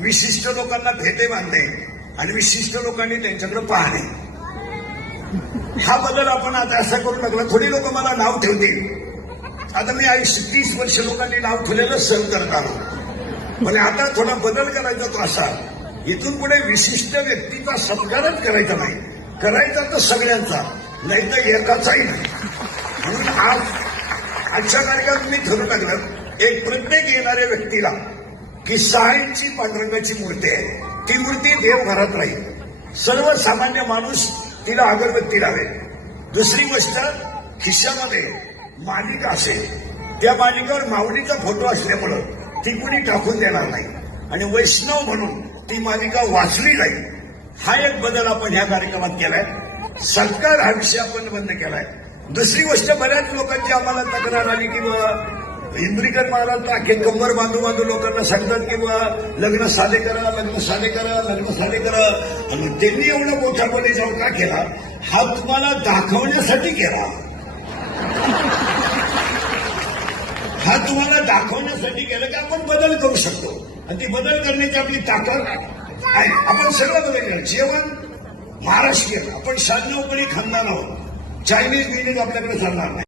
विशिष्ट लोकांना भेटे बांधणे आणि विशिष्ट लोकांनी त्यांच्याकडे पाहणे, हा बदल आपण आता असा करू लागला. थोडी लोक मला नाव ठेवतील. आता मी 30 वर्ष लोकांनी नाव ठेवलेलं सहन करत आलो, पण आता थोडा बदल करायचा तो असा, इथून पुढे विशिष्ट व्यक्तीचा सत्कारच करायचा नाही, करायचा तर सगळ्यांचा, नाही तर एकाचाही नाही. म्हणून आजच्या कार्यक्रमात मी ठरवू लागलं, एक प्रत्येक येणाऱ्या व्यक्तीला की 6 इंची पांडुरंगाची मूर्ती आहे, ती मूर्ती देवघरात राहील. सर्वसामान्य माणूस तिला अगरबत्ती लावेल. दुसरी गोष्ट, खिशामध्ये मालिका असेल, त्या मालिकावर माऊलीचा फोटो असल्यामुळं ती कुणी टाकून देणार नाही आणि वैष्णव म्हणून ती मालिका वाचली जाईल. हा एक बदल आपण ह्या कार्यक्रमात केलाय. सत्कार हा विषय आपण बंद केलाय. दुसरी गोष्ट, बऱ्याच लोकांची आम्हाला तक्रार आली की इंद्रिकर महाराज अख्खे कंबर बांधू बांधू लोकांना सांगतात की लग्न साधे करा, लग्न साधे करा, लग्न साधे करा. आणि त्यांनी एवढं मोठा बोलीचाव का केला? हा तुम्हाला दाखवण्यासाठी केला, हा तुम्हाला दाखवण्यासाठी केलं की आपण बदल करू शकतो आणि ती बदल करण्याची आपली ताकद आहे. आपण सगळं बदल केलं. जेवण महाराष्ट्रीयन, आपण 96 खानदान आहोत. चायनीज बिनीज आपल्याकडे चालणार नाही.